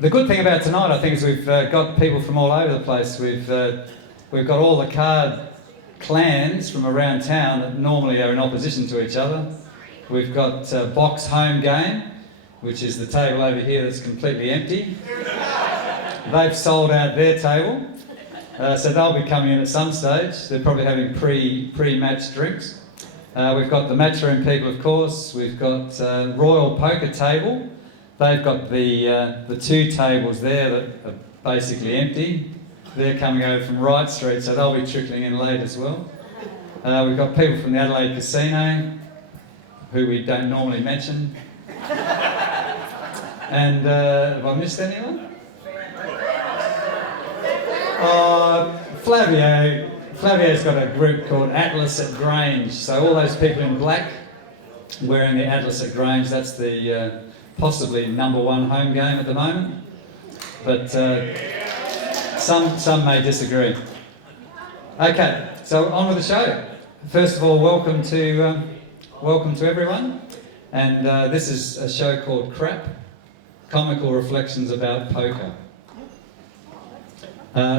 The good thing about tonight, I think, is we've got people from all over the place. We've got all the card clans from around town that normally are in opposition to each other. We've got Box Home Game, which is the table over here that's completely empty. They've sold out their table, so they'll be coming in at some stage. They're probably having pre-match drinks. We've got the Matchroom people, of course. We've got Royal Poker Table. They've got the two tables there that are basically empty. They're coming over from Wright Street, so they'll be trickling in late as well. We've got people from the Adelaide Casino, who we don't normally mention. And have I missed anyone? Flavio's got a group called Atlas at Grange. So all those people in black wearing the Atlas at Grange, that's the possibly number one home game at the moment. But some may disagree. Okay, so on with the show. First of all, welcome to everyone. And this is a show called Crap, Comical Reflections About Poker.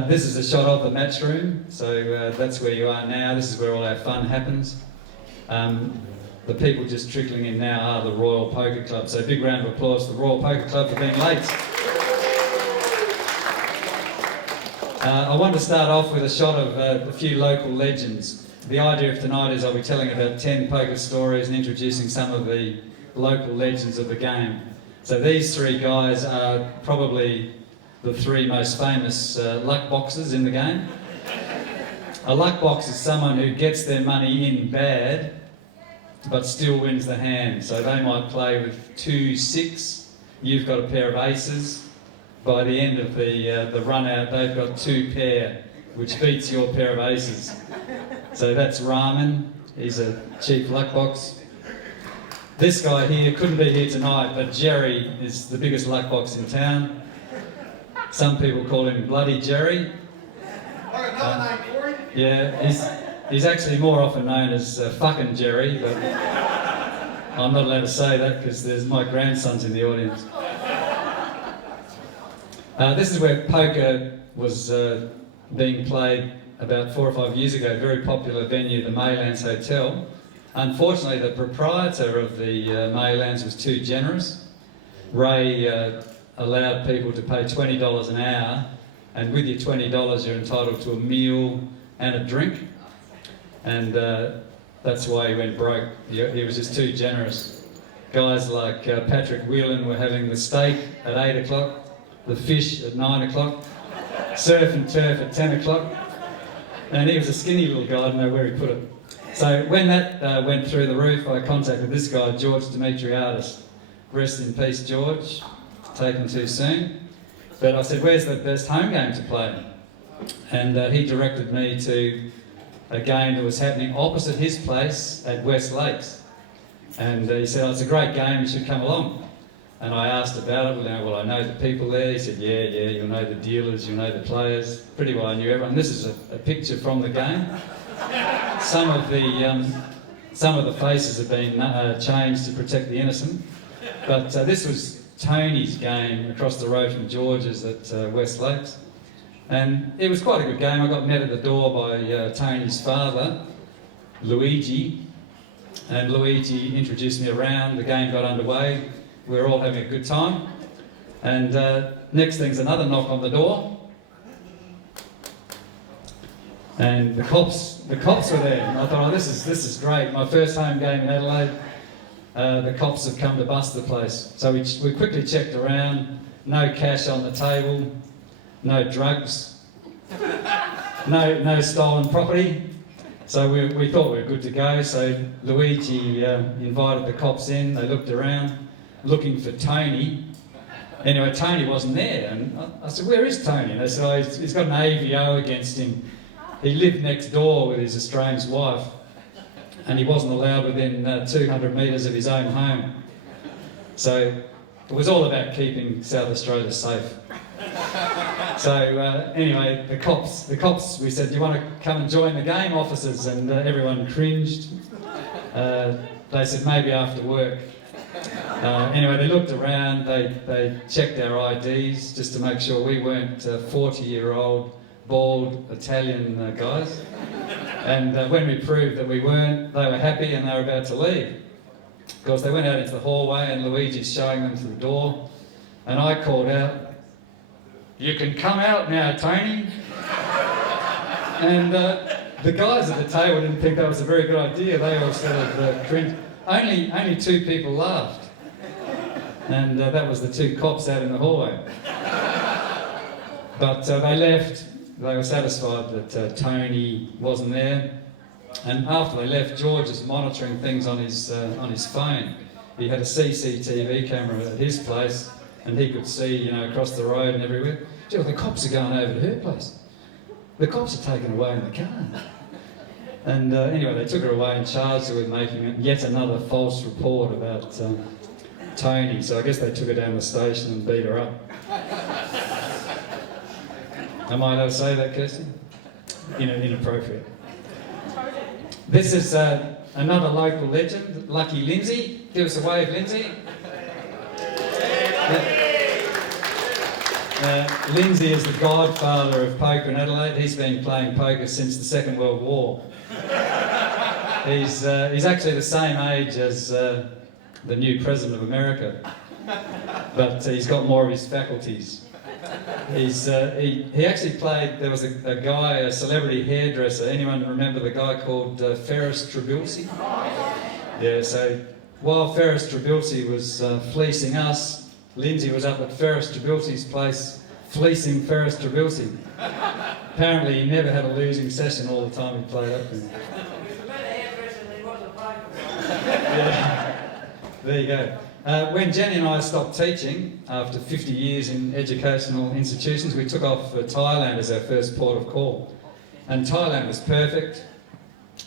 This is a shot of the match room, so that's where you are now. This is where all our fun happens. The people just trickling in now are the Royal Poker Club, so big round of applause to the Royal Poker Club for being late. I want to start off with a shot of a few local legends. The idea of tonight is I'll be telling about 10 poker stories and introducing some of the local legends of the game. So these three guys are probably the three most famous luck boxers in the game. A luck box is someone who gets their money in bad but still wins the hand. So they might play with 2-6, you've got a pair of aces. By the end of the run out, they've got 2 pair, which beats your pair of aces. So that's Rahman, he's a cheap luck box. This guy here couldn't be here tonight, but Jerry is the biggest luck box in town. Some people call him Bloody Jerry. Yeah, he's actually more often known as Fucking Jerry, but I'm not allowed to say that because there's my grandsons in the audience. This is where poker was being played about 4 or 5 years ago, a very popular venue, the Maylands Hotel. Unfortunately, the proprietor of the Maylands was too generous. Ray allowed people to pay $20 an hour, and with your $20 you're entitled to a meal and a drink, and that's why he went broke. He was just too generous. Guys like Patrick Whelan were having the steak at 8 o'clock, the fish at 9 o'clock, surf and turf at 10 o'clock, and he was a skinny little guy, I don't know where he put it. So when that went through the roof, I contacted this guy, George Demetriadis. Rest in peace, George. Taken too soon. But I said, where's the best home game to play? And he directed me to a game that was happening opposite his place at West Lakes. And he said, oh, it's a great game, you should come along. And I asked about it, well, I know the people there. He said, yeah, you'll know the dealers, you'll know the players. Pretty well I knew everyone. This is a picture from the game. Some of the faces have been changed to protect the innocent. But this was Tony's game across the road from George's at West Lakes. And it was quite a good game. I got met at the door by Tony's father, Luigi. And Luigi introduced me around. The game got underway. We were all having a good time. And next thing's another knock on the door. And the cops were there. And I thought, oh, this is great. My first home game in Adelaide. The cops have come to bust the place. So we quickly checked around. No cash on the table. No drugs. No stolen property. So we thought we were good to go. So Luigi invited the cops in. They looked around, looking for Tony. Anyway, Tony wasn't there. And I said, where is Tony? And they said, oh, he's got an AVO against him. He lived next door with his estranged wife, and he wasn't allowed within 200 metres of his own home. So it was all about keeping South Australia safe. So anyway, the cops, we said, do you want to come and join the game, officers? And everyone cringed. They said, maybe after work. Anyway, they looked around, they checked our IDs just to make sure we weren't 40-year-old, bald Italian guys. And when we proved that we weren't, they were happy and they were about to leave. Of course, they went out into the hallway and Luigi's showing them to the door. And I called out, "You can come out now, Tony." And the guys at the table didn't think that was a very good idea. They all sort of cringed. Only 2 people laughed. And that was the 2 cops out in the hallway. But they left. They were satisfied that Tony wasn't there. And after they left, George was monitoring things on his phone. He had a CCTV camera at his place, and he could see, across the road and everywhere. Gee, well, the cops are going over to her place. The cops are taken away in the car. And anyway, they took her away and charged her with making yet another false report about Tony. So I guess they took her down the station and beat her up. Am I allowed to say that, Kirsty? Inappropriate. This is another local legend, Lucky Lindsay. Give us a wave, Lindsay. Lindsay is the godfather of poker in Adelaide. He's been playing poker since the Second World War. He's actually the same age as the new President of America, but he's got more of his faculties. He actually played, there was a guy, a celebrity hairdresser. Anyone remember the guy called Ferris Trabulsi? Yeah, so while Ferris Trabulsi was fleecing us, Lindsay was up at Ferris Trabulsi's place fleecing Ferris Trabulsi. Apparently he never had a losing session all the time he played up there. Yeah, there you go. When Jenny and I stopped teaching, after 50 years in educational institutions, we took off for Thailand as our first port of call. And Thailand was perfect.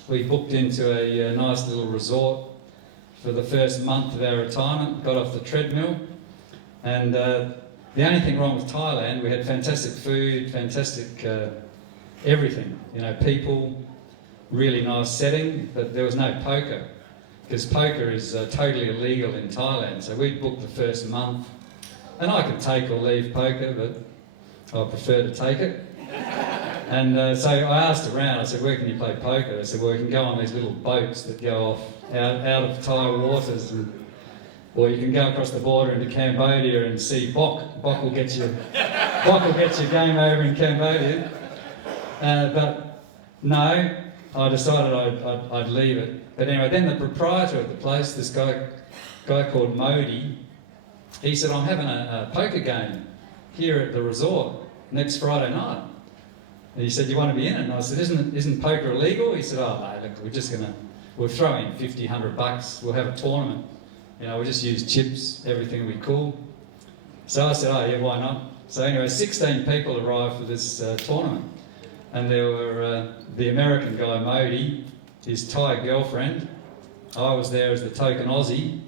We booked into a nice little resort for the first month of our retirement, got off the treadmill. And the only thing wrong with Thailand, we had fantastic food, fantastic everything. People, really nice setting, but there was no poker. Because poker is totally illegal in Thailand. So we booked the first month. And I could take or leave poker, but I prefer to take it. And so I asked around, I said, "Where can you play poker?" They said, "Well, you can go on these little boats that go off out of Thai waters. Or you can go across the border into Cambodia and see Bok. Bok will get you game over in Cambodia." But no, I decided I'd leave it. But anyway, then the proprietor of the place, this guy called Modi, he said, "I'm having a poker game here at the resort next Friday night." And he said, "You want to be in it?" And I said, "Isn't poker illegal?" He said, "Oh, no, look, we'll throw in 50, $100, we'll have a tournament. We'll just use chips, everything will be cool." So I said, "Oh yeah, why not?" So anyway, 16 people arrived for this tournament. And there were the American guy, Modi, his Thai girlfriend. I was there as the token Aussie.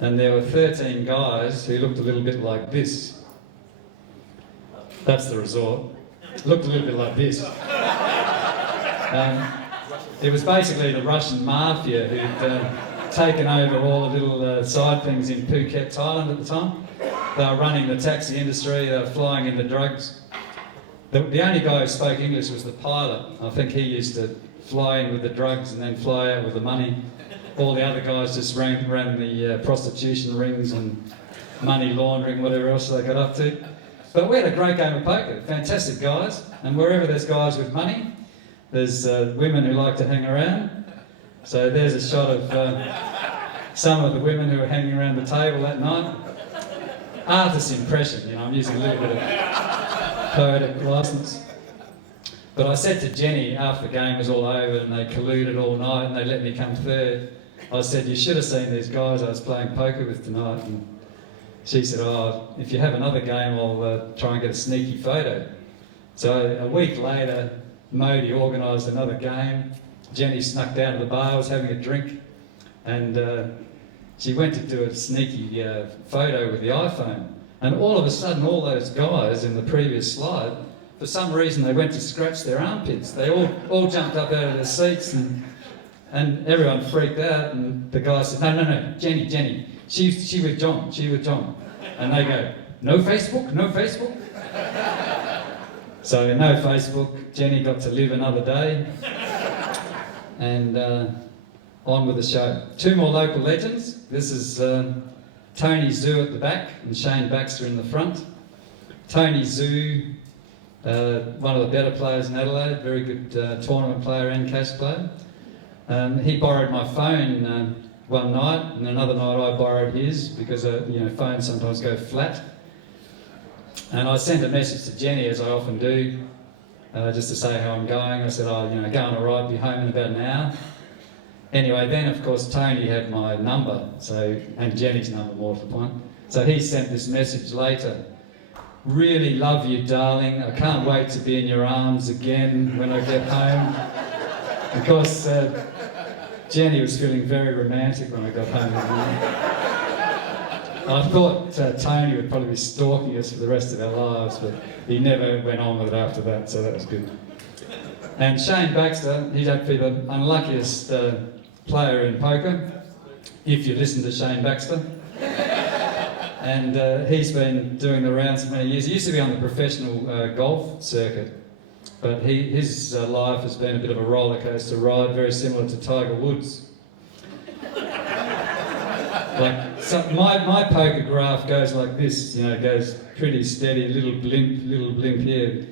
And there were 13 guys who looked a little bit like this. That's the resort. Looked a little bit like this. It was basically the Russian mafia who'd taken over all the little side things in Phuket, Thailand at the time. They were running the taxi industry, they were flying in the drugs. The only guy who spoke English was the pilot. I think he used to fly in with the drugs and then fly out with the money. All the other guys just ran the prostitution rings and money laundering, whatever else they got up to. But we had a great game of poker, fantastic guys. And wherever there's guys with money, there's women who like to hang around. So there's a shot of some of the women who were hanging around the table that night. Artist's impression, I'm using a little bit of poetic license. But I said to Jenny after the game was all over and they colluded all night and they let me come third, I said, "You should have seen these guys I was playing poker with tonight." And she said, "Oh, if you have another game, I'll try and get a sneaky photo." So a week later, Modi organised another game. Jenny snuck down to the bar, was having a drink, and she went to do a sneaky photo with the iPhone. And all of a sudden, all those guys in the previous slide, for some reason, they went to scratch their armpits. They all jumped up out of their seats, and everyone freaked out. And the guy said, No, Jenny, She with John. And they go, no Facebook, no Facebook. So no Facebook, Jenny got to live another day. And on with the show. Two more local legends. This is Tony Zhu at the back and Shane Baxter in the front. Tony Zhu, one of the better players in Adelaide, very good tournament player and cash player. He borrowed my phone one night, and another night I borrowed his because phones sometimes go flat. And I sent a message to Jenny, as I often do, just to say how I'm going. I said, going all right, be home in about an hour. Anyway, then of course Tony had my number, and Jenny's number more to the point. So he sent this message later. Really love you, darling. I can't wait to be in your arms again when I get home. Of course, Jenny was feeling very romantic when I got home again. I thought Tony would probably be stalking us for the rest of our lives, but he never went on with it after that, so that was good. And Shane Baxter, he's actually the unluckiest player in poker, if you listen to Shane Baxter. And he's been doing the rounds for many years. He used to be on the professional golf circuit, but his life has been a bit of a roller coaster ride, very similar to Tiger Woods. My poker graph goes like this, goes pretty steady, little blimp here.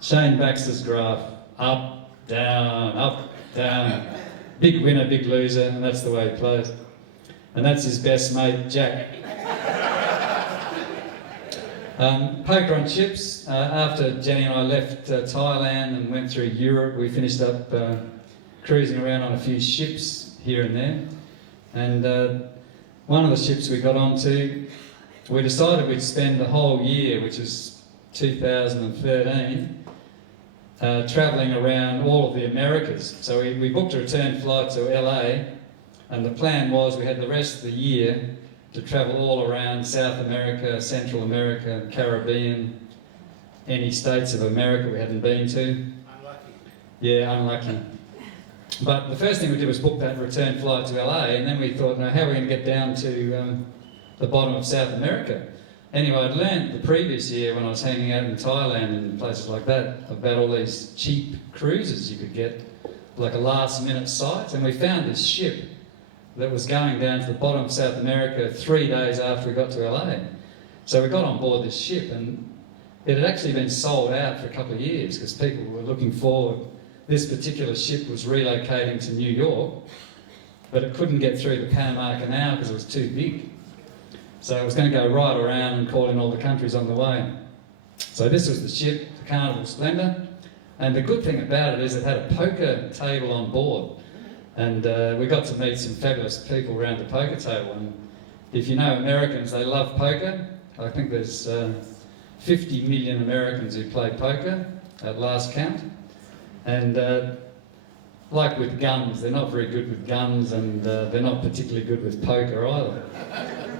Shane Baxter's graph, up, down, big winner, big loser, and that's the way he plays. And that's his best mate, Jack. Poker on chips. After Jenny and I left Thailand and went through Europe, we finished up cruising around on a few ships here and there. And one of the ships we got onto, we decided we'd spend the whole year, which was 2013, travelling around all of the Americas. So we booked a return flight to LA, and the plan was we had the rest of the year to travel all around South America, Central America, Caribbean, any states of America we hadn't been to. Unlucky. Yeah, unlucky. But the first thing we did was book that return flight to LA, and then we thought, how are we going to get down to the bottom of South America? Anyway, I'd learned the previous year when I was hanging out in Thailand and places like that about all these cheap cruises you could get, like a last-minute site, and we found this ship that was going down to the bottom of South America 3 days after we got to LA. So we got on board this ship, and it had actually been sold out for a couple of years because people were looking forward. This particular ship was relocating to New York, but it couldn't get through the Panama Canal because it was too big. So it was going to go right around and call in all the countries on the way. So this was the ship, the Carnival Splendor, and the good thing about it is it had a poker table on board. And we got to meet some fabulous people around the poker table. And if you know Americans, they love poker. I think there's 50 million Americans who play poker at last count. And like with guns, they're not very good with guns, and they're not particularly good with poker either.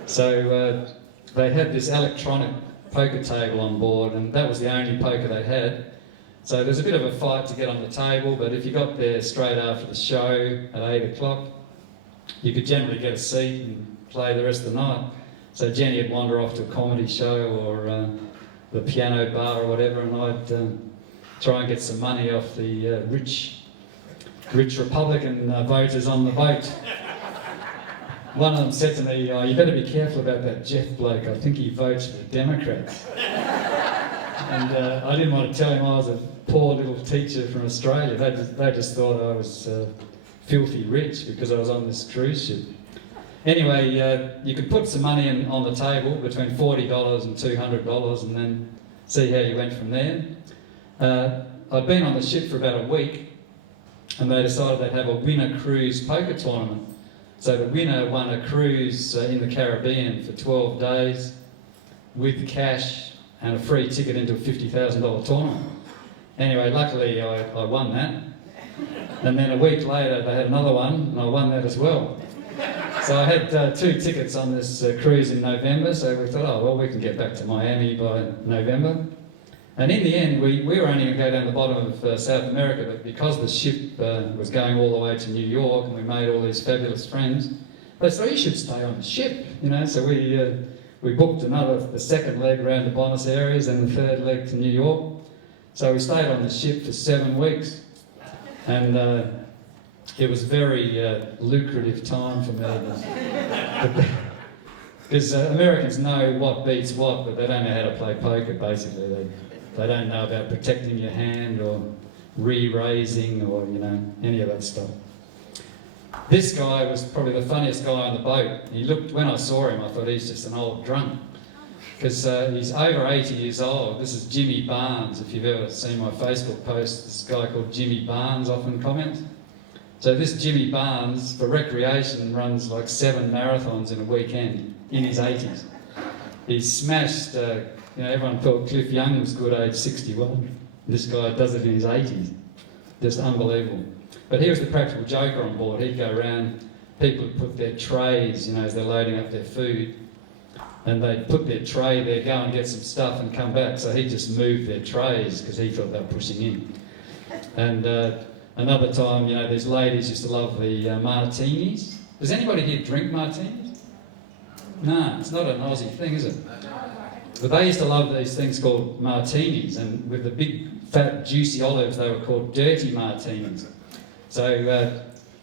So they had this electronic poker table on board, and that was the only poker they had. So there's a bit of a fight to get on the table, but if you got there straight after the show at 8 o'clock, you could generally get a seat and play the rest of the night. So Jenny would wander off to a comedy show or the piano bar or whatever, and I'd try and get some money off the rich Republican voters on the vote. One of them said to me, you better be careful about that Jeff bloke, I think he votes for the Democrats. And I didn't want to tell him I was a poor little teacher from Australia. They just thought I was filthy rich because I was on this cruise ship. Anyway, you could put some money on the table between $40 and $200 and then see how you went from there. I'd been on the ship for about a week, and they decided they'd have a winner cruise poker tournament. So the winner won a cruise in the Caribbean for 12 days with cash and a free ticket into a $50,000 tournament. Anyway, luckily I won that. And then a week later they had another one, and I won that as well. So I had 2 tickets on this cruise in November, so we thought, we can get back to Miami by November. And in the end, we were only going to go down the bottom of South America, but because the ship was going all the way to New York and we made all these fabulous friends, They said, oh, you should stay on the ship, you know. So we booked the second leg around the Buenos Aires and the third leg to New York. So we stayed on the ship for 7 weeks. And it was a very lucrative time for me. Because Americans know what beats what, but they don't know how to play poker, basically. They don't know about protecting your hand or re-raising or, you know, any of that stuff. This guy was probably the funniest guy on the boat. He looked, when I saw him, I thought he's just an old drunk. Because he's over 80 years old. This is Jimmy Barnes. If you've ever seen my Facebook post, this guy called Jimmy Barnes often comments. So this Jimmy Barnes, for recreation, runs like 7 marathons in a weekend in his 80s. He smashed, you know, everyone thought Cliff Young was good age 61. This guy does it in his 80s. Just unbelievable. But he was the practical joker on board. He'd go around, people would put their trays, you know, as they're loading up their food, and they'd put their tray there, go and get some stuff and come back. So he just moved their trays because he thought they were pushing in. And another time, you know, these ladies used to love the martinis. Does anybody here drink martinis? No, it's not an Aussie thing, is it? But they used to love these things called martinis, and with the big, fat, juicy olives, they were called dirty martinis. So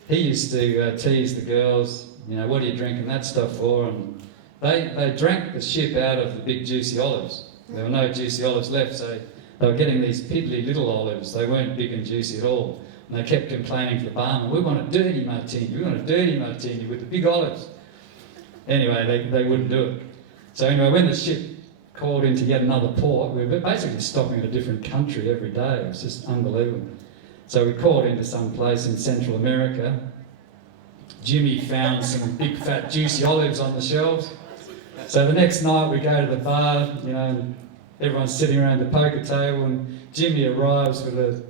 he used to tease the girls, you know, what are you drinking that stuff for? And they drank the ship out of the big, juicy olives. There were no juicy olives left, so they were getting these piddly little olives. They weren't big and juicy at all. And they kept complaining to the barman, we want a dirty martini, we want a dirty martini with the big olives. Anyway, they wouldn't do it. So anyway, when the ship called into yet another port, we were basically stopping in a different country every day. It was just unbelievable. So we called into some place in Central America. Jimmy found some big, fat, juicy olives on the shelves. So the next night we go to the bar, you know, and everyone's sitting around the poker table, and Jimmy arrives with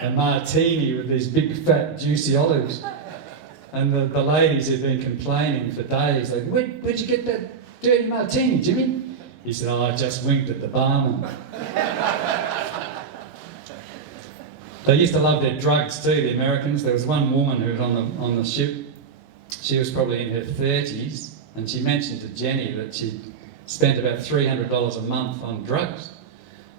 a martini with these big, fat, juicy olives. And the ladies had been complaining for days, like, where'd you get that dirty martini, Jimmy? He said, oh, I just winked at the barman. They used to love their drugs too, the Americans. There was one woman who was on the ship. She was probably in her 30s, and she mentioned to Jenny that she'd spent about $300 a month on drugs.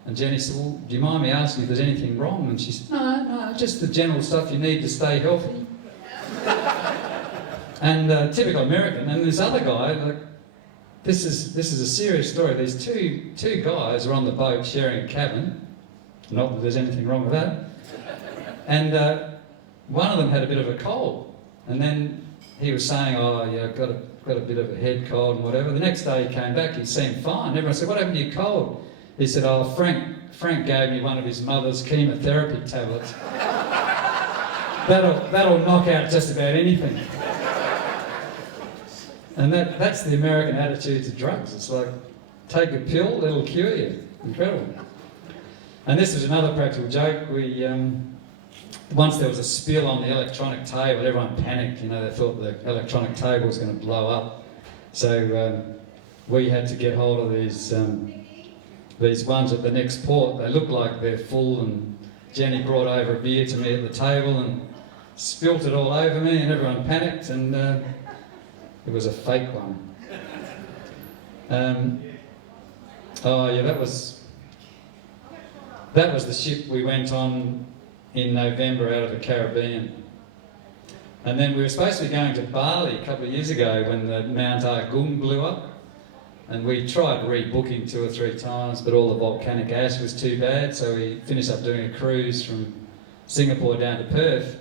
And Jenny said, well, do you mind me asking if there's anything wrong? And she said, no, just the general stuff you need to stay healthy. And typical American. And this other guy, like, this is a serious story. These two guys were on the boat sharing a cabin. Not that there's anything wrong with that. And one of them had a bit of a cold. And then he was saying, oh, yeah, I've got a bit of a head cold and whatever. The next day he came back, he seemed fine. Everyone said, what happened to your cold? He said, oh, Frank gave me one of his mother's chemotherapy tablets. That'll knock out just about anything. And that's the American attitude to drugs. It's like, take a pill, it'll cure you. Incredible. And this was another practical joke. We once there was a spill on the electronic table, everyone panicked, you know, they thought the electronic table was going to blow up. So we had to get hold of these ones at the next port. They look like they're full, and Jenny brought over a beer to me at the table and spilt it all over me, and everyone panicked, and it was a fake one. Oh yeah, that was the ship we went on in November out of the Caribbean. And then we were supposed to be going to Bali a couple of years ago when the Mount Agung blew up. And we tried rebooking 2 or 3 times, but all the volcanic ash was too bad, so we finished up doing a cruise from Singapore down to Perth.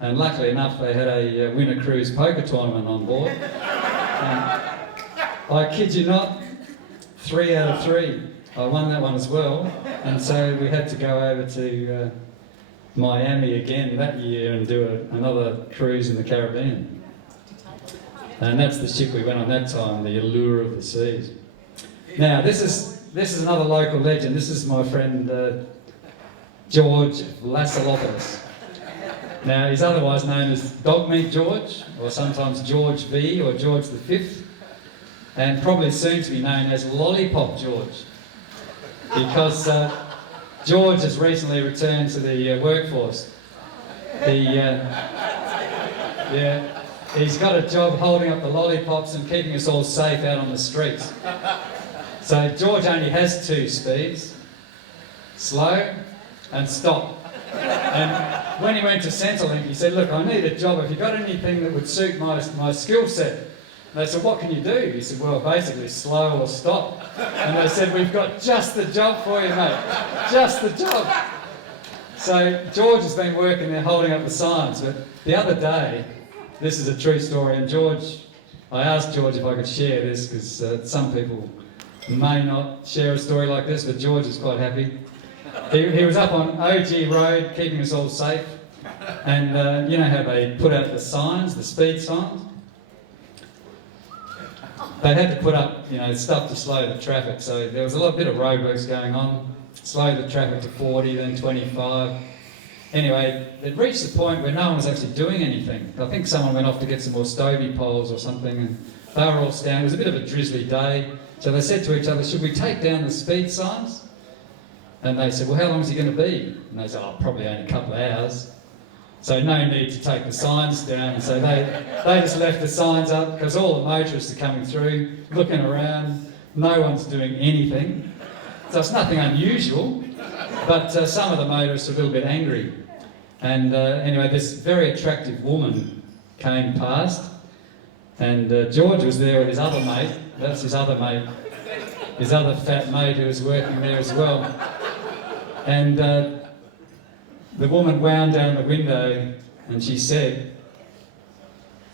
And luckily enough, they had a winter cruise poker tournament on board. And I kid you not, 3 out of 3. I won that one as well. And so we had to go over to Miami again that year and do another cruise in the Caribbean. And that's the ship we went on that time, the Allure of the Seas. Now, this is another local legend. This is my friend George Lassalopoulos. Now, he's otherwise known as Dogmeat George, or sometimes George V, or George the Fifth, and probably soon to be known as Lollipop George, because George has recently returned to the workforce. he's got a job holding up the lollipops and keeping us all safe out on the streets. So George only has 2 speeds, slow and stop. And when he went to Centrelink, he said, look, I need a job. Have you got anything that would suit my skill set? And they said, what can you do? He said, well, basically slow or stop. And they said, we've got just the job for you, mate. Just the job. So George has been working there holding up the signs. But the other day, this is a true story, and I asked George if I could share this, because some people may not share a story like this, but George is quite happy. He was up on OG Road, keeping us all safe, and you know how they put out the signs, the speed signs? They had to put up, stuff to slow the traffic, so there was a bit of roadworks going on, slow the traffic to 40, then 25. Anyway, it reached the point where no one was actually doing anything. I think someone went off to get some more stovey poles or something, and they were all standing. It was a bit of a drizzly day, so they said to each other, should we take down the speed signs? And they said, well, how long is he going to be? And they said, oh, probably only a couple of hours. So no need to take the signs down. So they just left the signs up, because all the motorists are coming through, looking around, no one's doing anything. So it's nothing unusual, but some of the motorists are a little bit angry. And anyway, this very attractive woman came past, and George was there with his other mate. That's his other mate, his other fat mate who was working there as well. And the woman wound down the window and she said,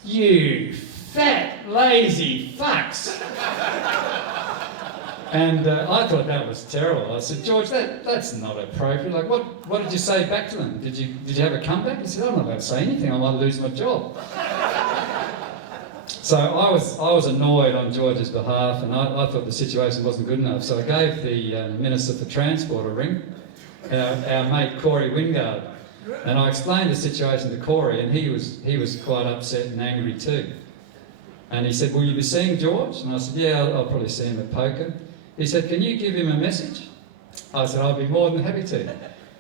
"You fat, lazy fucks." And I thought that was terrible. I said, "George, that's not appropriate. Like, what did you say back to them? Did you have a comeback?" He said, "I'm not going to say anything. I might lose my job." So I was annoyed on George's behalf, and I thought the situation wasn't good enough. So I gave the Minister for Transport a ring, our mate Corey Wingard, and I explained the situation to Corey, and he was quite upset and angry too. And he said, "Will you be seeing George?" And I said, "Yeah, I'll probably see him at poker." He said, "Can you give him a message?" I said, "I'll be more than happy to."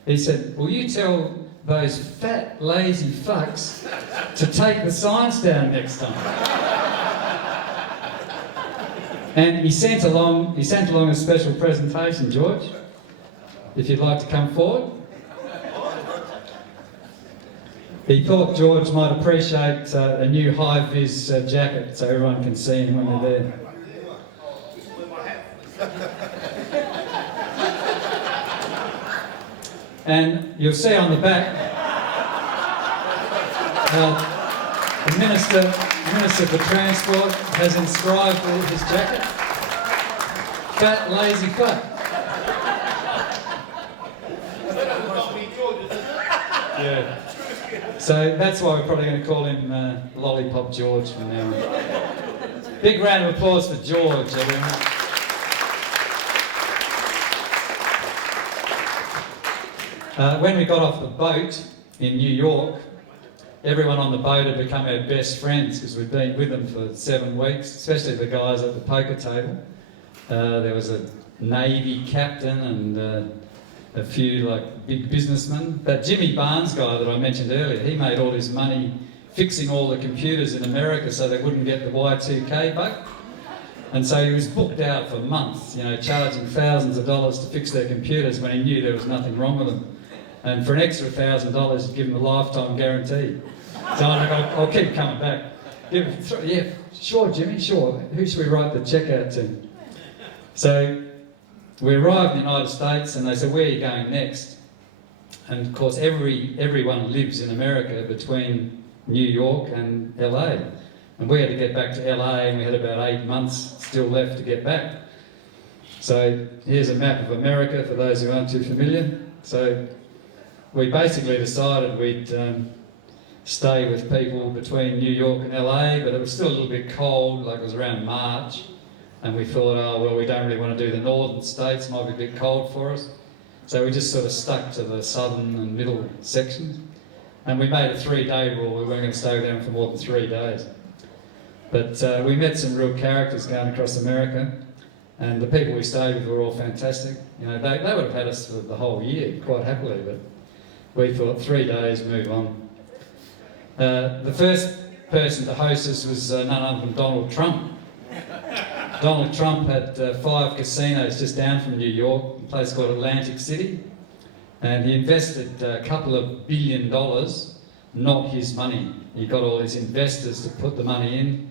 He said, "Will you tell those fat, lazy fucks to take the signs down next time?" And he sent along a special presentation, George, if you'd like to come forward. He thought George might appreciate a new high-vis jacket so everyone can see him when they're there. And you'll see on the back, the Minister for Transport has inscribed his jacket, "Fat, lazy fuck." Yeah. So that's why we're probably going to call him Lollipop George from now on. Big round of applause for George, everyone. When we got off the boat in New York, everyone on the boat had become our best friends, because we'd been with them for 7 weeks, especially the guys at the poker table. There was a Navy captain and a few big businessmen. That Jimmy Barnes guy that I mentioned earlier, he made all his money fixing all the computers in America so they wouldn't get the Y2K bug. And so he was booked out for months, charging thousands of dollars to fix their computers when he knew there was nothing wrong with them. And for an extra $1,000, he'd give him a lifetime guarantee. So I'm like, I'll keep coming back. Yeah, sure, Jimmy, sure. Who should we write the check out to? So we arrived in the United States, and they said, "Where are you going next?" And of course, everyone lives in America between New York and LA. And we had to get back to LA, and we had about 8 months still left to get back. So here's a map of America for those who aren't too familiar. So we basically decided we'd stay with people between New York and LA, but it was still a little bit cold, like it was around March. And we thought, oh, well, we don't really want to do the northern states, might be a bit cold for us. So we just sort of stuck to the southern and middle sections. And we made a 3-day rule. We weren't going to stay with them for more than 3 days. But we met some real characters going across America. And the people we stayed with were all fantastic. They would have had us for the whole year, quite happily. But we thought 3 days, move on. The first person to host us was none other than Donald Trump. Donald Trump had 5 casinos just down from New York, a place called Atlantic City, and he invested a couple of $1 billion, not his money. He got all his investors to put the money in,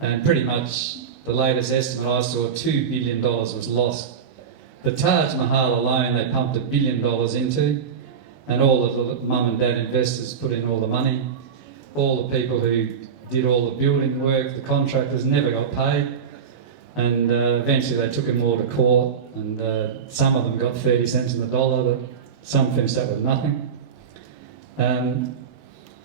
and pretty much the latest estimate I saw, $2 billion was lost. The Taj Mahal alone they pumped $1 billion into, and all of the mum and dad investors put in all the money. All the people who did all the building work, the contractors, never got paid. And eventually they took them all to court, and some of them got 30 cents in the dollar, but some finished up with nothing.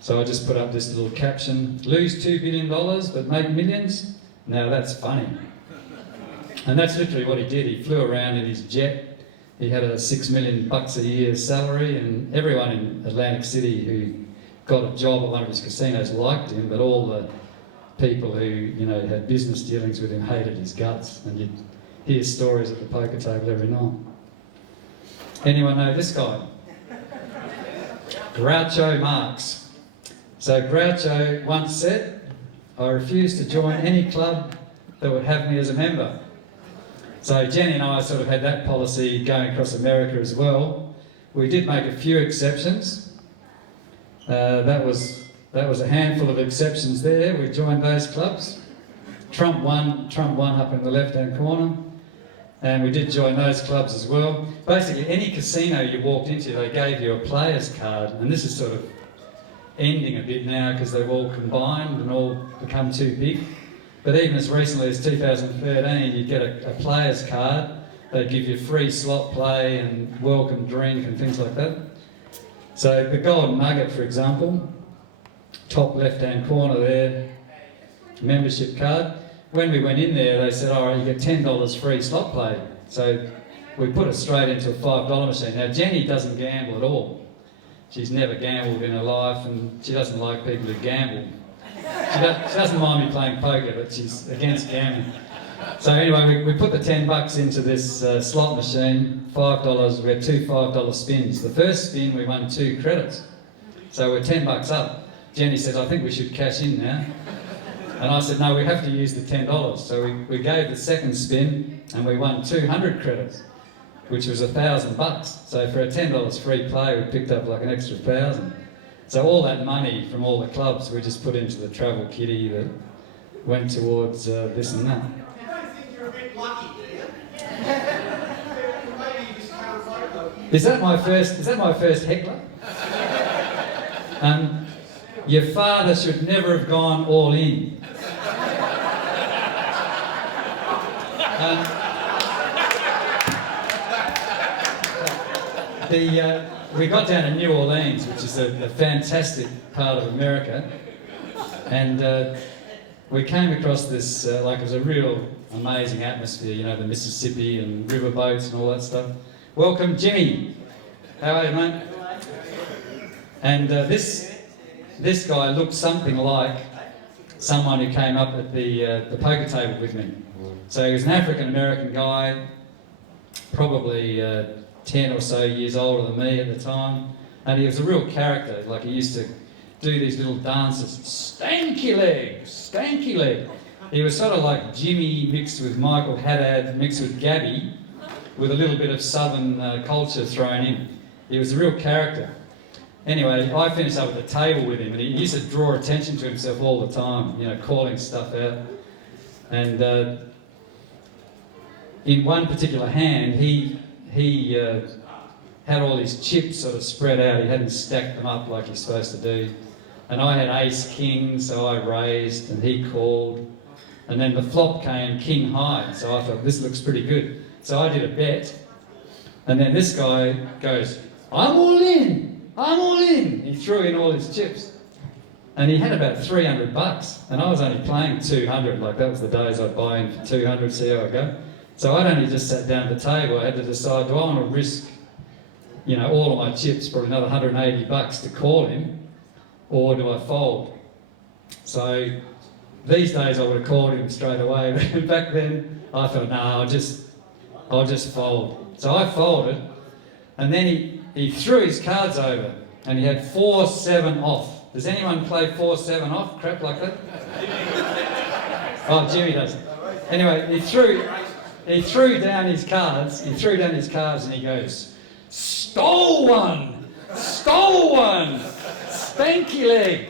So I just put up this little caption, lose $2 billion but make millions? Now that's funny. And that's literally what he did. He flew around in his jet. He had a $6 million a year salary, and everyone in Atlantic City who got a job at one of his casinos liked him, but all the people who, you know, had business dealings with him hated his guts, and you'd hear stories at the poker table every night. Anyone know this guy? Groucho Marx. So Groucho once said, I refuse to join any club that would have me as a member. So Jenny and I sort of had that policy going across America as well. We did make a few exceptions. That was a handful of exceptions there. We joined those clubs. Trump won up in the left-hand corner. And we did join those clubs as well. Basically, any casino you walked into, they gave you a player's card. And this is sort of ending a bit now because they've all combined and all become too big. But even as recently as 2013, you'd get a player's card. They'd give you free slot play and welcome drink and things like that. So the Golden Nugget, for example, top left-hand corner there, membership card. When we went in there, they said, all right, you get $10 free slot play. So we put it straight into a $5 machine. Now, Jenny doesn't gamble at all. She's never gambled in her life, and she doesn't like people who gamble. She doesn't mind me playing poker, but she's against gambling. So anyway, we put the $10 into this slot machine, $5, we had 2 $5 spins. The first spin, we won 2 credits. So we're $10 up. Jenny says, I think we should cash in now. And I said, no, we have to use the $10. So we gave the second spin and we won 200 credits, which was $1,000. So for a $10 free play, we picked up like an extra 1,000. So all that money from all the clubs, we just put into the travel kitty that went towards this and that. I don't think you're a bit lucky, do you? Maybe you just can't photo. Is that my first heckler? Your father should never have gone all in. We got down to New Orleans, which is a fantastic part of America, and we came across this, it was a real amazing atmosphere, you know, the Mississippi and river boats and all that stuff. Welcome, Jimmy. How are you, mate? And this guy looked something like someone who came up at the poker table with me. So he was an African-American guy, probably 10 or so years older than me at the time, and he was a real character. Like, he used to do these little dances, stanky leg, stanky leg. He was sort of like Jimmy mixed with Michael Haddad mixed with Gabby, with a little bit of southern culture thrown in. He was a real character. Anyway, I finished up at the table with him, and he used to draw attention to himself all the time, you know, calling stuff out. And in one particular hand, he had all his chips sort of spread out. He hadn't stacked them up like he's supposed to do. And I had ace king, so I raised, and he called. And then the flop came king high, so I thought, this looks pretty good. So I did a bet, and then this guy goes, I'm all in, I'm all in. He threw in all his chips. And he had about $300, and I was only playing 200, like that was the days I'd buy in for 200, see how I go. So I'd only just sat down at the table. I had to decide, do I want to risk, you know, all of my chips, probably another $180 to call him, or do I fold? So these days I would have called him straight away, but back then I thought, no, I'll just fold. So I folded, and then he threw his cards over, and he had 4-7 off. Does anyone play 4-7 off? Crap like that? Oh, Jimmy does. Anyway, he threw down his cards. He threw down his cards and he goes, "Stole one! Stole one! Spanky leg!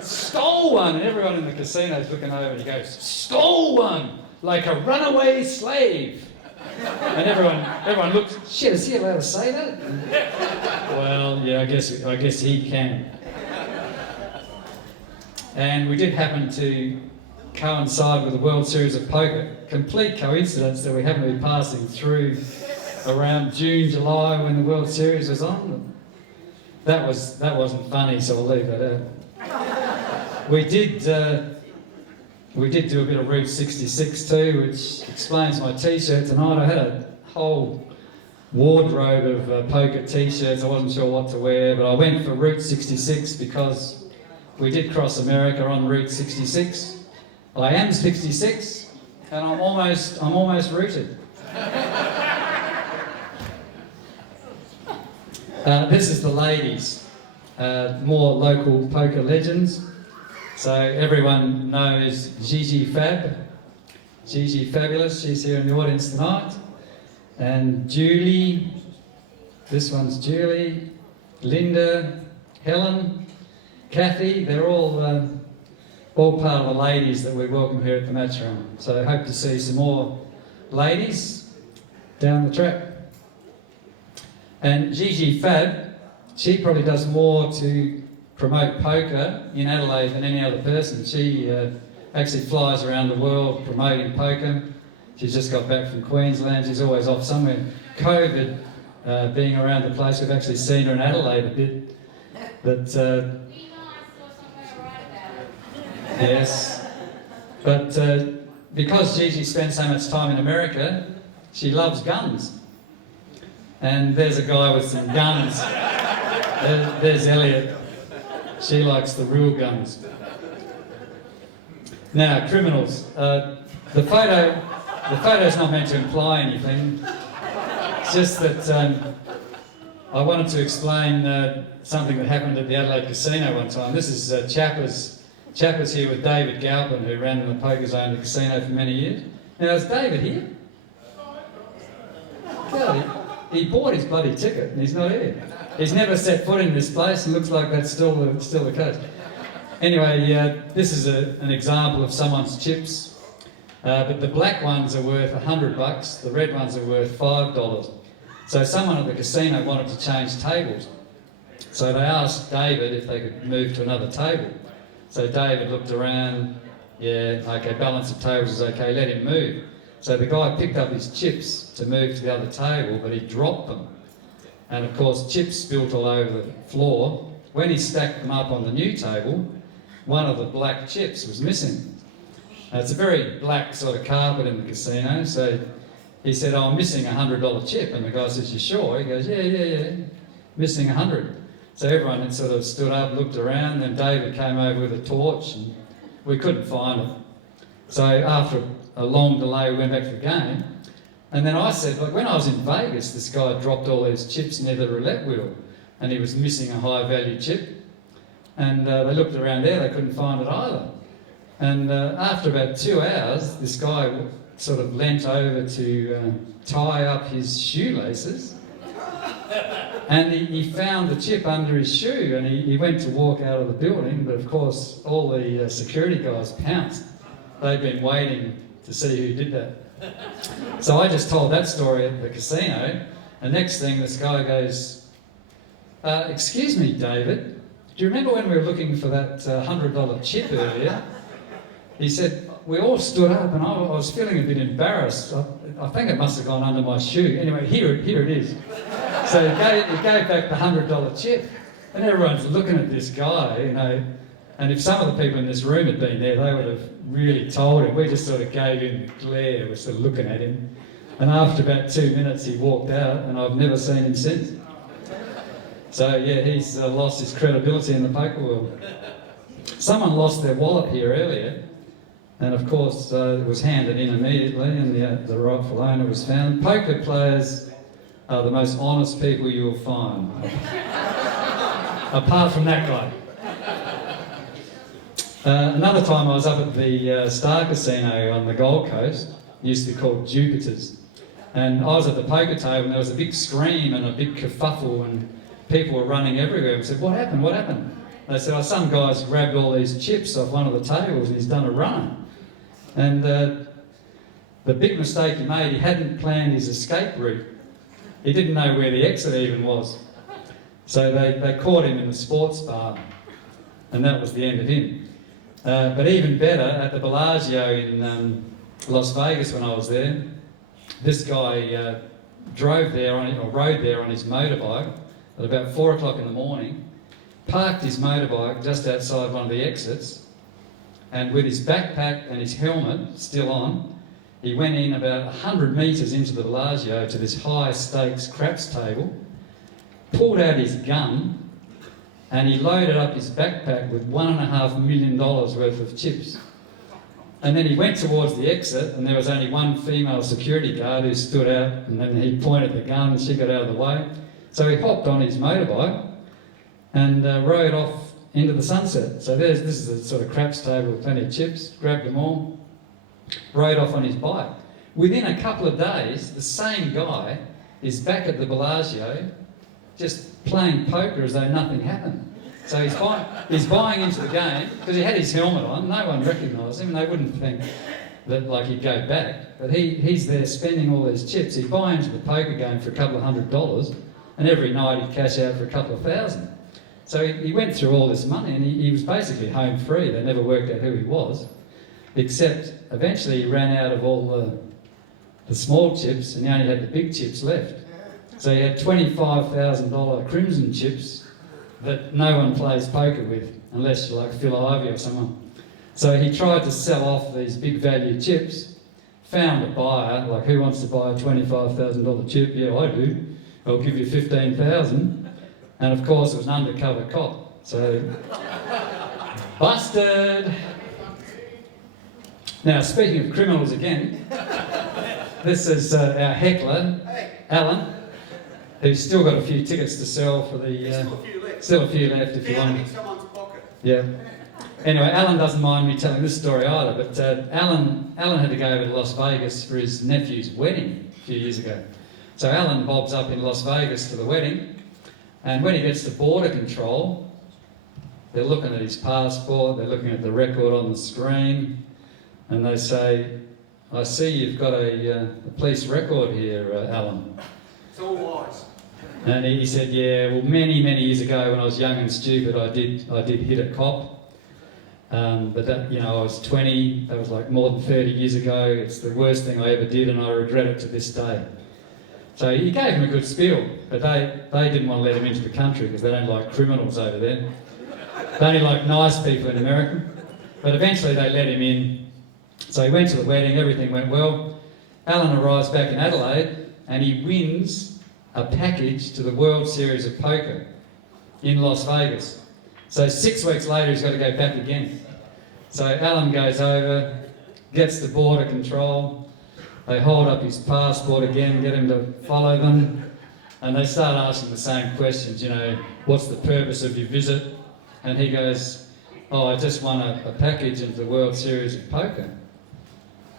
Stole one!" And everyone in the casino's looking over and he goes, "Stole one! Like a runaway slave!" And everyone looks, "Shit, is he allowed to say that?" Well, yeah, I guess he can. And we did happen to coincide with the World Series of Poker. Complete coincidence that we happened to be passing through around June, July when the World Series was on. That wasn't funny, so I'll leave that out. We did do a bit of Route 66 too, which explains my t-shirt tonight. I had a whole wardrobe of poker t-shirts. I wasn't sure what to wear, but I went for Route 66 because we did cross America on Route 66. I am 66, and I'm almost rooted. This is the ladies, more local poker legends. So everyone knows Gigi Fab, Gigi Fabulous. She's here in the audience tonight, and Julie. This one's Julie, Linda, Helen, Kathy. They're all part of the ladies that we welcome here at the match room. So I hope to see some more ladies down the track. And Gigi Fab, she probably does more to promote poker in Adelaide than any other person. She actually flies around the world promoting poker. She's just got back from Queensland. She's always off somewhere. COVID being around the place, we've actually seen her in Adelaide a bit. But yes, but because Gigi spends so much time in America, she loves guns. And there's a guy with some guns. There's Elliot. She likes the real guns. Now, criminals. The photo's not meant to imply anything. It's just that I wanted to explain something that happened at the Adelaide Casino one time. This is Chapper's here with David Galpin, who ran the Poker Zone, the casino, for many years. Now, is David here? God, he bought his bloody ticket and he's not here. He's never set foot in this place and looks like that's still the case. Anyway, this is an example of someone's chips. But the black ones are worth $100, the red ones are worth $5. So someone at the casino wanted to change tables. So they asked David if they could move to another table. So David looked around, yeah, okay, balance of tables is okay, let him move. So the guy picked up his chips to move to the other table, but he dropped them. And of course, chips spilt all over the floor. When he stacked them up on the new table, one of the black chips was missing. It's a very black sort of carpet in the casino, so he said, "Oh, I'm missing a $100 chip." And the guy says, "You sure?" He goes, yeah, missing 100. So everyone had sort of stood up, looked around, and David came over with a torch, and we couldn't find it. So after a long delay, we went back to the game, and then I said, "Look, when I was in Vegas, this guy dropped all his chips near the roulette wheel, and he was missing a high-value chip." And they looked around there, they couldn't find it either. And after about 2 hours, this guy sort of leant over to tie up his shoelaces, and he found the chip under his shoe, and he went to walk out of the building, but of course all the security guys pounced. They'd been waiting to see who did that. So I just told that story at the casino, and next thing this guy goes, "Excuse me, David, do you remember when we were looking for that $100 chip earlier?" He said, "We all stood up and I was feeling a bit embarrassed. I think it must have gone under my shoe. Anyway, here it is." So he gave back the $100 chip, and everyone's looking at this guy, you know, and if some of the people in this room had been there, they would have really told him. We just sort of gave him the glare, we're sort of looking at him. And after about 2 minutes, he walked out, and I've never seen him since. So yeah, he's lost his credibility in the poker world. Someone lost their wallet here earlier, and of course it was handed in immediately, and the rightful owner was found. Poker players are the most honest people you will find, apart from that guy. Another time I was up at the Star Casino on the Gold Coast, used to be called Jupiter's, and I was at the poker table and there was a big scream and a big kerfuffle and people were running everywhere. And said, "What happened? What happened?" And they said, "Oh, some guy's grabbed all these chips off one of the tables and he's done a run." And the big mistake he made, he hadn't planned his escape route. He didn't know where the exit even was. So they caught him in the sports bar, and that was the end of him. But even better, at the Bellagio in Las Vegas when I was there, this guy rode there on his motorbike at about 4 o'clock in the morning, parked his motorbike just outside one of the exits, and with his backpack and his helmet still on, he went in about 100 metres into the Bellagio to this high stakes craps table, pulled out his gun, and he loaded up his backpack with $1.5 million worth of chips. And then he went towards the exit, and there was only one female security guard who stood out, and then he pointed the gun, and she got out of the way. So he hopped on his motorbike and rode off into the sunset. So this is a sort of craps table with plenty of chips, grabbed them all, rode off on his bike. Within a couple of days, the same guy is back at the Bellagio just playing poker as though nothing happened. So he's buying into the game because he had his helmet on, no one recognised him, and they wouldn't think that like he'd go back. But he's there spending all these chips. He'd buy into the poker game for a couple of $100, and every night he'd cash out for a couple of thousand. So he went through all this money, and he was basically home free. They never worked out who he was, except eventually he ran out of all the small chips, and he only had the big chips left. So he had $25,000 crimson chips that no one plays poker with, unless you're like Phil Ivey or someone. So he tried to sell off these big value chips, found a buyer, like who wants to buy a $25,000 chip? Yeah, I do. I'll give you $15,000. And of course it was an undercover cop. So, busted! Now, speaking of criminals again, this is our heckler, Alan, who's still got a few tickets to sell for the... still a few left if you want. In someone's pocket. Yeah. Anyway, Alan doesn't mind me telling this story either, but Alan had to go over to Las Vegas for his nephew's wedding a few years ago. So Alan bobs up in Las Vegas for the wedding, and when he gets to border control, they're looking at his passport, they're looking at the record on the screen, and they say, "I see you've got a police record here, Alan." It's all lies. And he said, "Yeah, well, many years ago when I was young and stupid, I did hit a cop. But that, I was 20. That was like more than 30 years ago. It's the worst thing I ever did, and I regret it to this day." So he gave him a good spiel, but they didn't want to let him into the country because they don't like criminals over there. They only like nice people in America. But eventually they let him in. So he went to the wedding. Everything went well. Alan arrives back in Adelaide, and he wins a package to the World Series of Poker in Las Vegas. So 6 weeks later, he's got to go back again. So Alan goes over, gets the border control. They hold up his passport again, get him to follow them, and they start asking the same questions, what's the purpose of your visit? And he goes, "Oh, I just won a package into the World Series of Poker."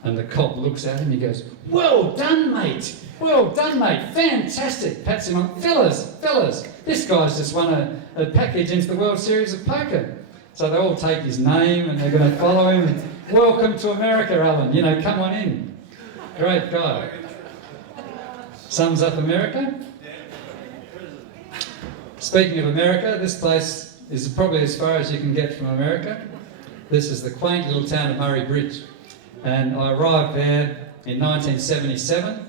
And the cop looks at him, he goes, "Well done, mate! Well done, mate! Fantastic!" Pats him on, fellas, this guy's just won a package into the World Series of Poker. So they all take his name and they're going to follow him. "Welcome to America, Alan, come on in." Great guy. Sums up America. Speaking of America, this place is probably as far as you can get from America. This is the quaint little town of Murray Bridge. And I arrived there in 1977.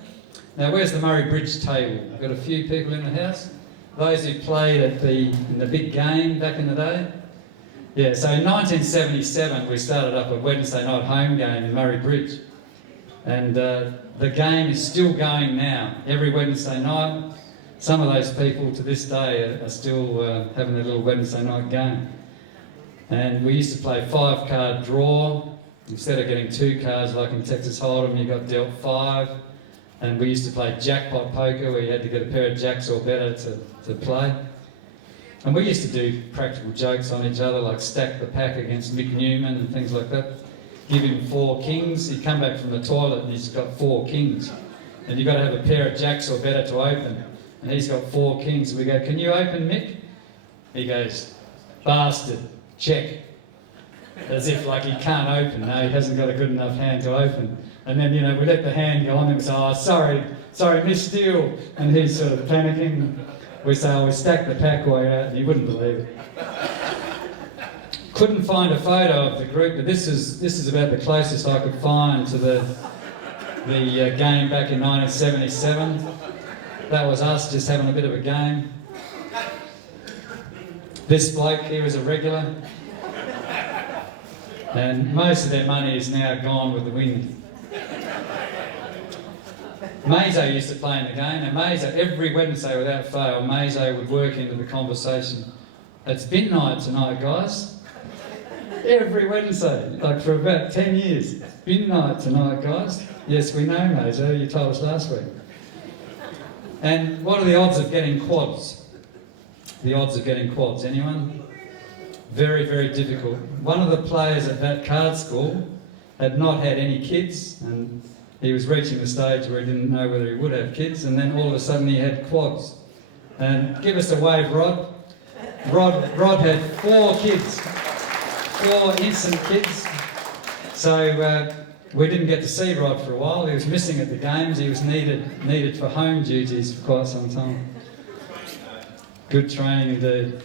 Now, where's the Murray Bridge table? We've got a few people in the house. Those who played in the big game back in the day. Yeah, so in 1977 we started up a Wednesday night home game in Murray Bridge. And the game is still going now, every Wednesday night. Some of those people to this day are still having their little Wednesday night game. And we used to play 5-card draw. Instead of getting 2 cards like in Texas Hold'em, you got dealt 5. And we used to play jackpot poker where you had to get a pair of jacks or better to play. And we used to do practical jokes on each other, like stack the pack against Mick Newman and things like that. Give him 4 kings. He'd come back from the toilet and he's got 4 kings. And you've got to have a pair of jacks or better to open. And he's got 4 kings. We go, can you open, Mick? He goes, bastard, check. As if like he can't open. No, he hasn't got a good enough hand to open. And then, you know, we let the hand go on and we say, oh, sorry, Miss Steele. And he's sort of panicking. We say, oh, we stacked the pack way out, and you wouldn't believe it. Couldn't find a photo of the group, but this is about the closest I could find to the game back in 1977. That was us just having a bit of a game. This bloke here is a regular. And most of their money is now gone with the wind. Mazo used to play in the game, and Mazo, every Wednesday without fail, Mazo would work into the conversation. It's bin night tonight, guys. Every Wednesday, like for about 10 years. It's bin night tonight, guys. Yes, we know, Mazo, you told us last week. And what are the odds of getting quads? The odds of getting quads, anyone? Very, very difficult. One of the players at that card school had not had any kids, and he was reaching the stage where he didn't know whether he would have kids, and then all of a sudden he had quads. And give us a wave, Rod. Rod had 4 kids, 4 instant kids. So we didn't get to see Rod for a while. He was missing at the games. He was needed for home duties for quite some time. Good training indeed.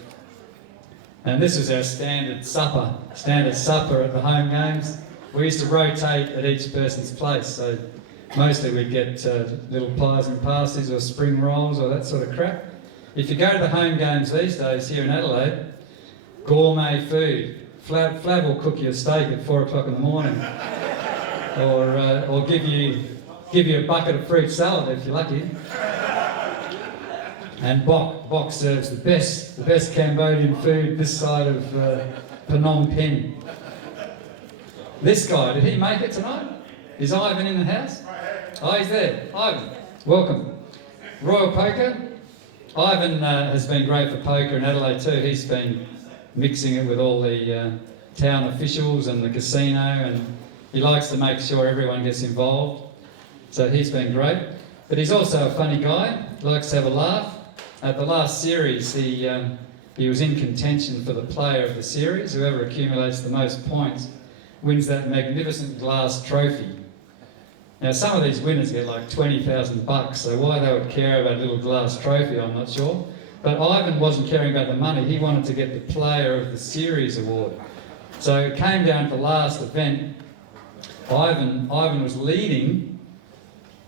And this was our standard supper at the home games. We used to rotate at each person's place, so mostly we'd get little pies and pasties or spring rolls or that sort of crap. If you go to the home games these days here in Adelaide, gourmet food. Flav will cook you a steak at 4 o'clock in the morning, or give you a bucket of fruit salad if you're lucky. And Bok serves the best Cambodian food this side of Phnom Penh. This guy, did he make it tonight? Is Ivan in the house? Oh, he's there. Ivan, welcome. Royal Poker. Ivan has been great for poker in Adelaide too. He's been mixing it with all the town officials and the casino, and he likes to make sure everyone gets involved. So he's been great. But he's also a funny guy, likes to have a laugh. At the last series, he was in contention for the player of the series. Whoever accumulates the most points wins that magnificent glass trophy. Now, some of these winners get like $20,000, so why they would care about a little glass trophy, I'm not sure. But Ivan wasn't caring about the money. He wanted to get the Player of the Series award. So it came down to the last event. Ivan was leading,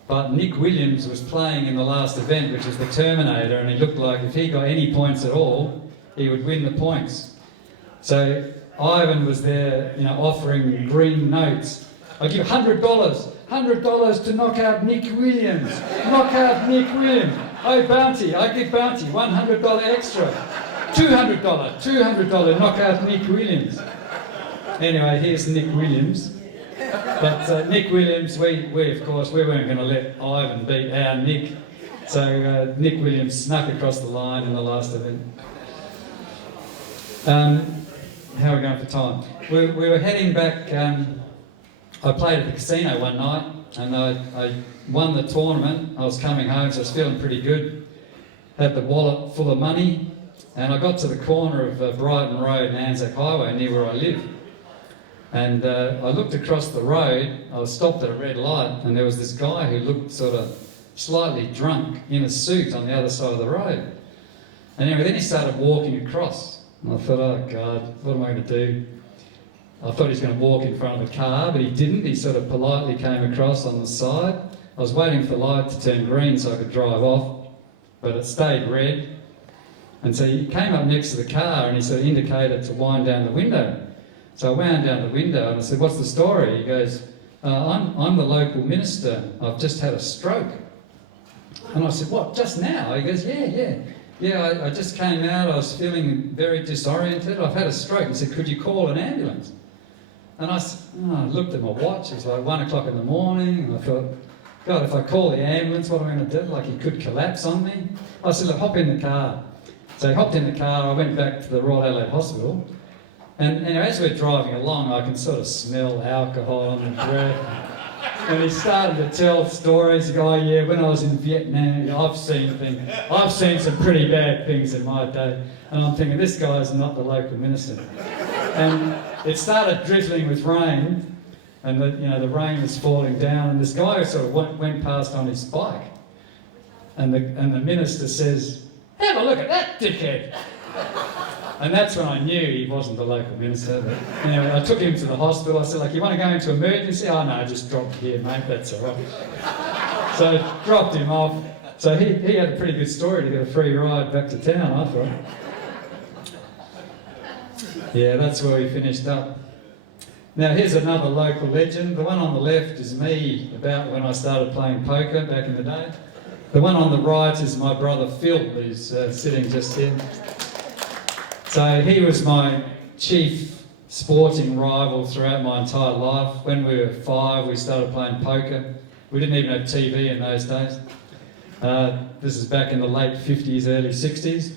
but Nick Williams was playing in the last event, which was the Terminator, and it looked like if he got any points at all, he would win the points. So Ivan was there, you know, offering green notes. I give $100 to knock out Nick Williams. Knock out Nick Williams. Oh, bounty, I give bounty, $100 extra. $200, knock out Nick Williams. Anyway, here's Nick Williams. But Nick Williams, we of course, we weren't going to let Ivan beat our Nick. So Nick Williams snuck across the line in the last event. How are we going for time? We were heading back. I played at the casino one night, and I won the tournament. I was coming home, so I was feeling pretty good. Had the wallet full of money, and I got to the corner of Brighton Road and Anzac Highway, near where I live. And I looked across the road. I was stopped at a red light, and there was this guy who looked sort of slightly drunk in a suit on the other side of the road. And anyway, then he started walking across. And I thought, oh God, what am I going to do? I thought he was going to walk in front of a car, but he didn't. He sort of politely came across on the side. I was waiting for the light to turn green so I could drive off, but it stayed red. And so he came up next to the car and he sort of indicated to wind down the window. So I wound down the window and I said, what's the story? He goes, I'm the local minister. I've just had a stroke. And I said, what, just now? He goes, yeah, I just came out. I was feeling very disoriented. I've had a stroke. He said, could you call an ambulance? And I looked at my watch. It was like 1 o'clock in the morning. And I thought, God, if I call the ambulance, what am I going to do? Like, he could collapse on me. I said, look, hop in the car. So he hopped in the car, I went back to the Royal Adelaide Hospital, and as we're driving along, I can sort of smell alcohol on the breath. And he started to tell stories. He go, oh yeah, when I was in Vietnam, I've seen some pretty bad things in my day. And I'm thinking, this guy's not the local minister. And it started drizzling with rain, and the rain was falling down, and this guy sort of went past on his bike. And the minister says, have a look at that dickhead. And that's when I knew he wasn't the local minister. But anyway, I took him to the hospital. I said, like, you want to go into emergency? Oh no, just drop here, mate, that's all right. So I dropped him off. So he had a pretty good story to get a free ride back to town, I thought. Yeah, that's where we finished up. Now here's another local legend. The one on the left is me, about when I started playing poker back in the day. The one on the right is my brother Phil, who's sitting just here. So he was my chief sporting rival throughout my entire life. When we were 5, we started playing poker. We didn't even have TV in those days. This is back in the late 50s, early 60s.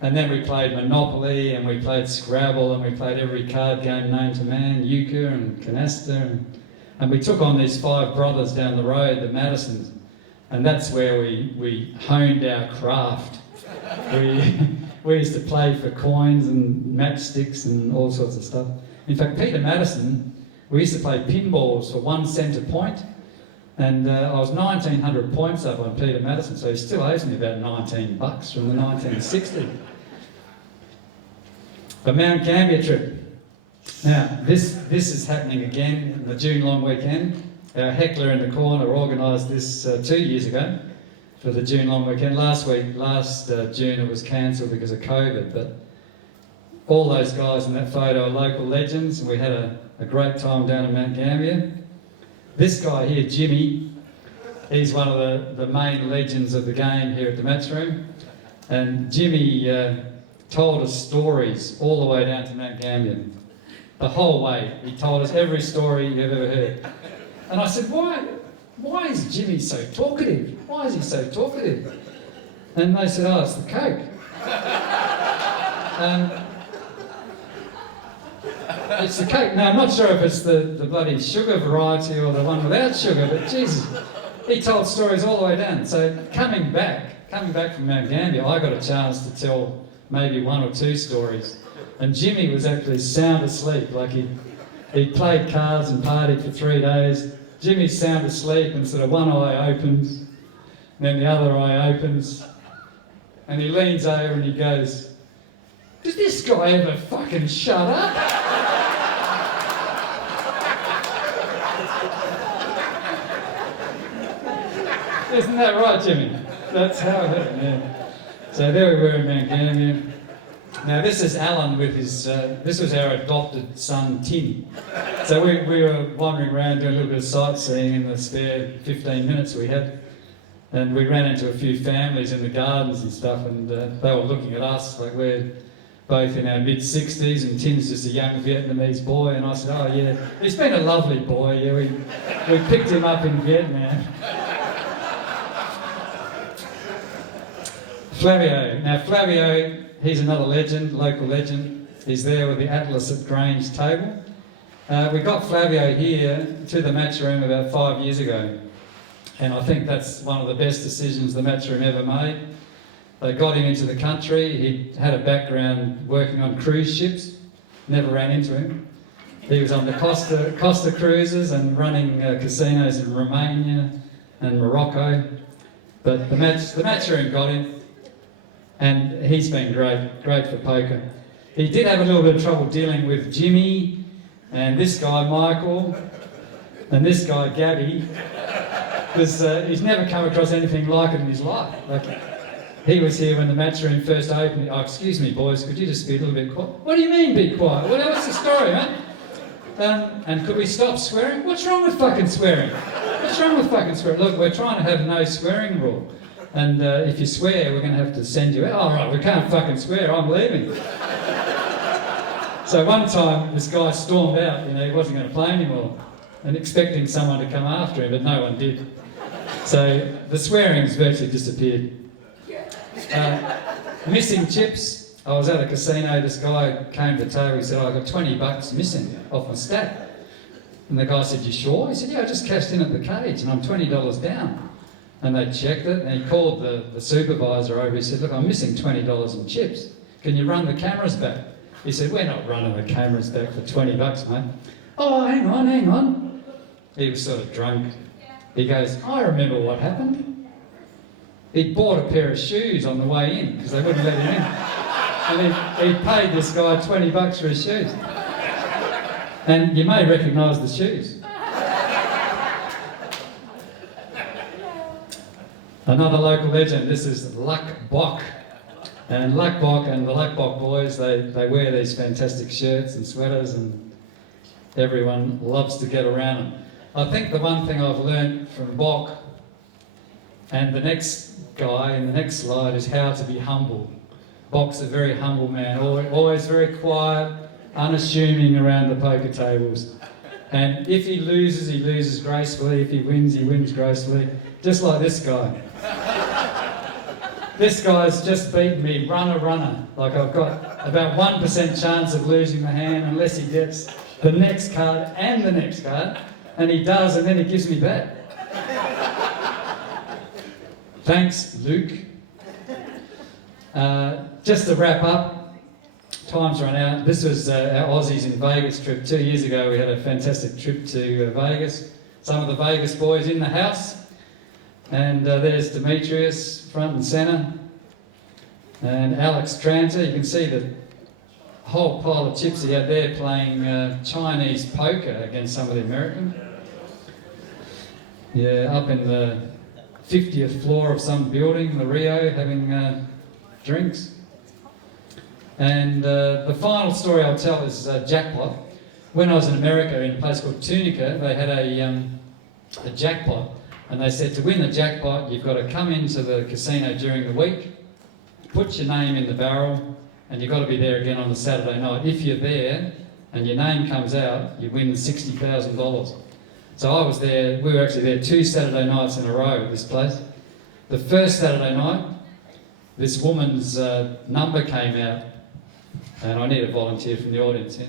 And then we played Monopoly, and we played Scrabble, and we played every card game known to man, euchre and canasta. And we took on these 5 brothers down the road, the Madisons. And that's where we honed our craft. We used to play for coins and matchsticks and all sorts of stuff. In fact, Peter Madison, we used to play pinballs for 1 cent a point, and I was 1,900 points up on Peter Madison, so he still owes me about $19 from the 1960s. The Mount Gambier trip. Now, this is happening again in the June long weekend. Our heckler in the corner organised this 2 years ago for the June long weekend. Last June it was cancelled because of COVID, but all those guys in that photo are local legends, and we had a great time down in Mount Gambier. This guy here, Jimmy, he's one of the main legends of the game here at the Match Room, and Jimmy told us stories all the way down to Mount Gambier. The whole way, he told us every story you've ever heard. And I said, why is Jimmy so talkative? Why is he so talkative? And they said, oh, it's the Coke. It's the Coke. Now, I'm not sure if it's the bloody sugar variety or the one without sugar, but Jesus, he told stories all the way down. So coming back from Mount Gambier, I got a chance to tell maybe 1 or 2 stories. And Jimmy was actually sound asleep, like he played cards and partied for 3 days. Jimmy's sound asleep, and sort of one eye opens, and then the other eye opens, and he leans over and he goes, "Did this guy ever fucking shut up?" Isn't that right, Jimmy? That's how it happened, yeah. So there we were in Mount Gambier. Now this is Alan with his, this was our adopted son Tim. So we were wandering around doing a little bit of sightseeing in the spare 15 minutes we had. And we ran into a few families in the gardens and stuff, and they were looking at us like we're both in our mid-60s, and Tim's just a young Vietnamese boy. And I said, oh yeah, he's been a lovely boy. Yeah, we picked him up in Vietnam. Flavio. Now Flavio, he's another legend, local legend. He's there with the Atlas at Grange table. We got Flavio here to the Match Room about 5 years ago. And I think that's one of the best decisions the Match Room ever made. They got him into the country. He had a background working on cruise ships. Never ran into him. He was on the Costa cruises and running casinos in Romania and Morocco. But the Match Room got him. And he's been great for poker. He did have a little bit of trouble dealing with Jimmy and this guy Michael and this guy Gabby, because he's never come across anything like it in his life. Like, he was here when the Match Room first opened. Oh, excuse me, boys, could you just be a little bit quiet? What do you mean, be quiet? What's the story, man? And could we stop swearing? What's wrong with fucking swearing? What's wrong with fucking swearing? Look, we're trying to have no swearing rule. And if you swear, we're going to have to send you out. Oh, right, we can't fucking swear, I'm leaving. So one time, this guy stormed out, he wasn't going to play anymore, and expecting someone to come after him, but no one did. So the swearing's virtually disappeared. Missing chips. I was at a casino, this guy came to the table, he said, I got $20 missing off my stack. And the guy said, you sure? He said, yeah, I just cashed in at the cage and I'm $20 down. And they checked it and he called the supervisor over, he said, look, I'm missing $20 in chips. Can you run the cameras back? He said, we're not running the cameras back for $20, mate. Oh, hang on. He was sort of drunk. He goes, I remember what happened. He bought a pair of shoes on the way in because they wouldn't let him in. And he paid this guy $20 for his shoes. And you may recognise the shoes. Another local legend, this is Luck Bock. And Luck Bock and the Luck Bock boys, they wear these fantastic shirts and sweaters and everyone loves to get around them. I think the one thing I've learned from Bock and the next guy in the next slide is how to be humble. Bock's a very humble man, always very quiet, unassuming around the poker tables. And if he loses gracefully. If he wins gracefully. Just like this guy. This guy's just beaten me, runner. Like I've got about 1% chance of losing the hand unless he gets the next card and the next card. And he does, and then he gives me back. Thanks, Luke. Just to wrap up, time's run out. This was our Aussies in Vegas trip. 2 years ago we had a fantastic trip to Vegas. Some of the Vegas boys in the house. And there's Demetrius, front and centre. And Alex Tranter. You can see the whole pile of chips he had there playing Chinese poker against some of the Americans. Yeah, up in the 50th floor of some building, the Rio, having drinks. And the final story I'll tell is jackpot. When I was in America in a place called Tunica, they had a jackpot. And they said to win the jackpot, you've got to come into the casino during the week, put your name in the barrel, and you've got to be there again on the Saturday night. If you're there and your name comes out, you win $60,000. So I was there, we were actually there 2 Saturday nights in a row at this place. The first Saturday night, this woman's number came out, and I need a volunteer from the audience here.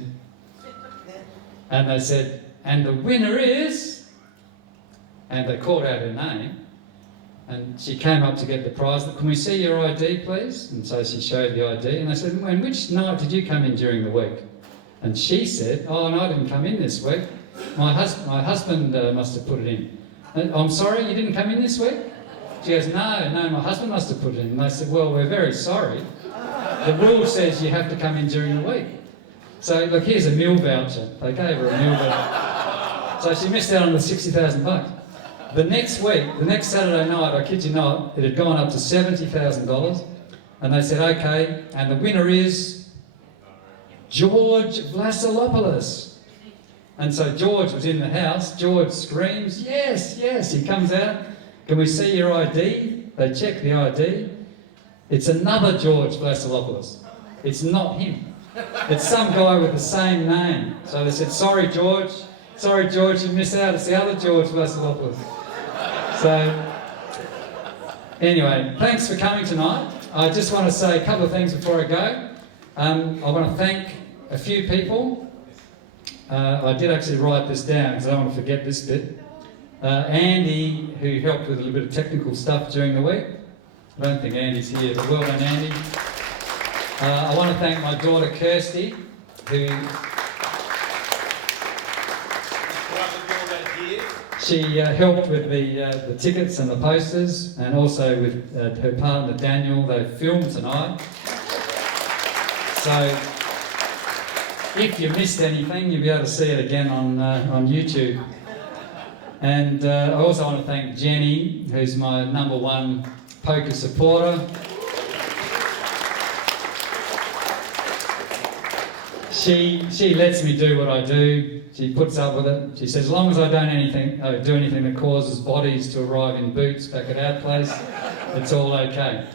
And they said, and the winner is... And they called out her name, and she came up to get the prize. Can we see your ID, please? And so she showed the ID, and they said, and which night did you come in during the week? And she said, oh, no, I didn't come in this week. My husband must have put it in. And, I'm sorry, you didn't come in this week? She goes, no, my husband must have put it in. And they said, well, we're very sorry. The rule says you have to come in during the week. So, look, here's a meal voucher. They gave her a meal voucher. So she missed out on the $60,000. The next week, the next Saturday night, I kid you not, it had gone up to $70,000. And they said, okay, and the winner is George Vlasilopoulos. And so George was in the house. George screams, yes. He comes out. Can we see your ID? They check the ID. It's another George Vlasilopoulos. It's not him. It's some guy with the same name. So they said, sorry, George, you missed out. It's the other George Vlasilopoulos. So, anyway, thanks for coming tonight. I just want to say a couple of things before I go. I want to thank a few people. I did actually write this down because I don't want to forget this bit. Andy, who helped with a little bit of technical stuff during the week. I don't think Andy's here, but well done, Andy. I want to thank my daughter, Kirsty, who... She helped with the tickets and the posters, and also with her partner Daniel. They filmed tonight. So if you missed anything, you'll be able to see it again on YouTube. And I also want to thank Jenny, who's my #1 poker supporter. She lets me do what I do. She puts up with it. She says, as long as I don't do anything that causes bodies to arrive in boots back at our place, it's all okay.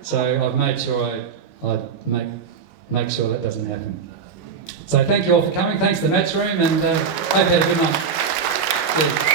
So I've made sure I make sure that doesn't happen. So thank you all for coming. Thanks to the match room, and hope you had a good night. Cheers.